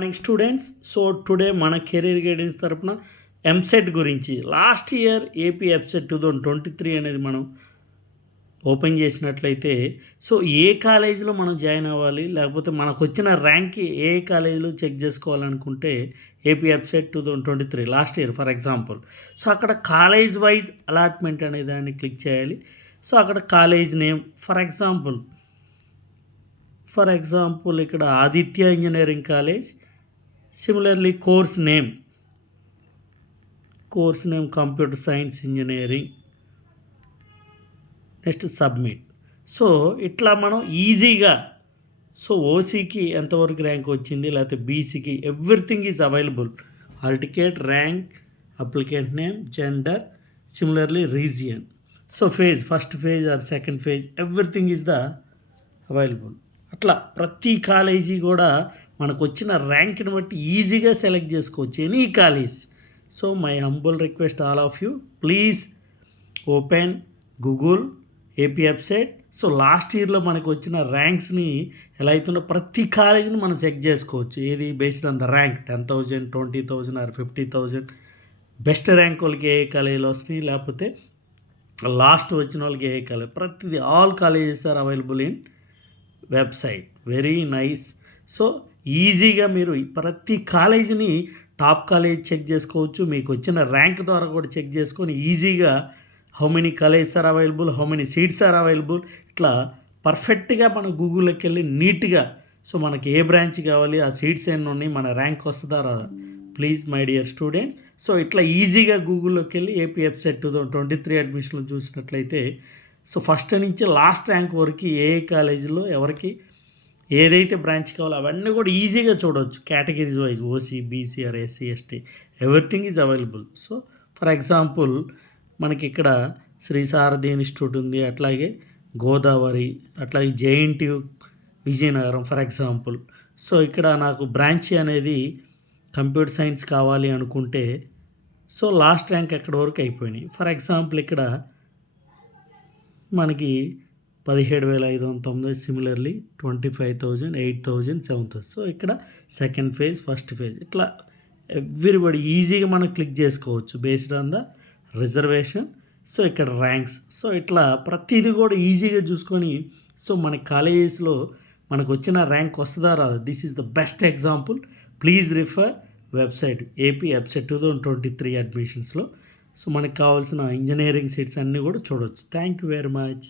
Morning students. So today మన career guidance తరపున ఎంసెట్ గురించి లాస్ట్ ఇయర్ ఏపీ ఎఫ్సెట్ 2023 అనేది మనం ఓపెన్ చేసినట్లయితే సో ఏ కాలేజీలో మనం జాయిన్ అవ్వాలి, లేకపోతే మనకు వచ్చిన ర్యాంక్కి ఏ కాలేజీలో చెక్ చేసుకోవాలనుకుంటే AP ఎఫ్సెట్ 2023 last year for example. So అక్కడ కాలేజ్ వైజ్ అలాట్మెంట్ అనే దాన్ని క్లిక్ చేయాలి. సో అక్కడ కాలేజ్ నేమ్ ఫర్ ఎగ్జాంపుల్ ఇక్కడ Aditya engineering college. Similarly course name computer science engineering. Next submit. So ఇట్లా మనం ఈజీగా సో ఓసీకి ఎంతవరకు ర్యాంక్ వచ్చింది, లేకపోతే బీసీకి everything is available. Hall ticket, rank, applicant name, gender, similarly region. So phase, first phase or second phase, everything is the available. అట్లా ప్రతి college కూడా మనకు వచ్చిన ర్యాంక్ని బట్టి ఈజీగా సెలెక్ట్ చేసుకోవచ్చు any college. So my humble request all of you, please open Google AP website. So last ఇయర్లో మనకు వచ్చిన ర్యాంక్స్ని ఎలా అవుతుందో ప్రతి కాలేజీని మనం చెక్ చేసుకోవచ్చు. ఏది based on the rank, 10,000, 20,000 or 50,000. Best rank వాళ్ళకి ఏ కాలేజీలో వస్తున్నాయి, లేకపోతే లాస్ట్ వచ్చిన వాళ్ళకి ఏ కాలేజ్, ప్రతిదీ all colleges are available in website. Very nice. So ఈజీగా మీరు ప్రతి కాలేజీని టాప్ కాలేజ్ చెక్ చేసుకోవచ్చు. మీకు వచ్చిన ర్యాంక్ ద్వారా కూడా చెక్ చేసుకొని ఈజీగా how many colleges are available, how many seats are available, ఇట్లా పర్ఫెక్ట్గా మనం గూగుల్లోకి వెళ్ళి నీట్గా సో మనకి ఏ బ్రాంచ్ కావాలి, ఆ సీట్స్ ఎన్ని ఉన్నాయి, మన ర్యాంక్ వస్తుందా రాదా. Please my dear students, so ఇట్లా ఈజీగా గూగుల్లోకి వెళ్ళి ఏపీ వెబ్సైట్ 2023 అడ్మిషన్లు చూసినట్లయితే సో ఫస్ట్ నుంచి లాస్ట్ ర్యాంక్ వరకు ఏ కాలేజీలో ఎవరికి ఏదైతే బ్రాంచ్ కావాలో అవన్నీ కూడా ఈజీగా చూడవచ్చు. Categories wise OC, BC or SC, ST, everything is available. So for example మనకి ఇక్కడ శ్రీ సారథి ఇన్స్టిట్యూట్ ఉంది, అట్లాగే గోదావరి, అట్లాగే JNTU Vizianagaram for example. So ఇక్కడ నాకు బ్రాంచ్ అనేది కంప్యూటర్ సైన్స్ కావాలి అనుకుంటే సో లాస్ట్ ర్యాంక్ ఎక్కడి వరకు అయిపోయినాయి. ఫర్ ఎగ్జాంపుల్ ఇక్కడ మనకి 17,509, సిమిలర్లీ 25,000, 8,000, 7,000. సో ఇక్కడ సెకండ్ ఫేజ్, ఫస్ట్ ఫేజ్, ఇట్లా ఎవ్రీబడి ఈజీగా మనం క్లిక్ చేసుకోవచ్చు based on the reservation. So ఇక్కడ ర్యాంక్స్, సో ఇట్లా ప్రతిదీ కూడా ఈజీగా చూసుకొని సో మన కాలేజెస్లో మనకు వచ్చిన ర్యాంక్ వస్తుందా రాదా. This is the best example. Please refer website AP website 2023 అడ్మిషన్స్లో. సో మనకు కావాల్సిన ఇంజనీరింగ్ సీట్స్ అన్నీ కూడా చూడవచ్చు. Thank you very much.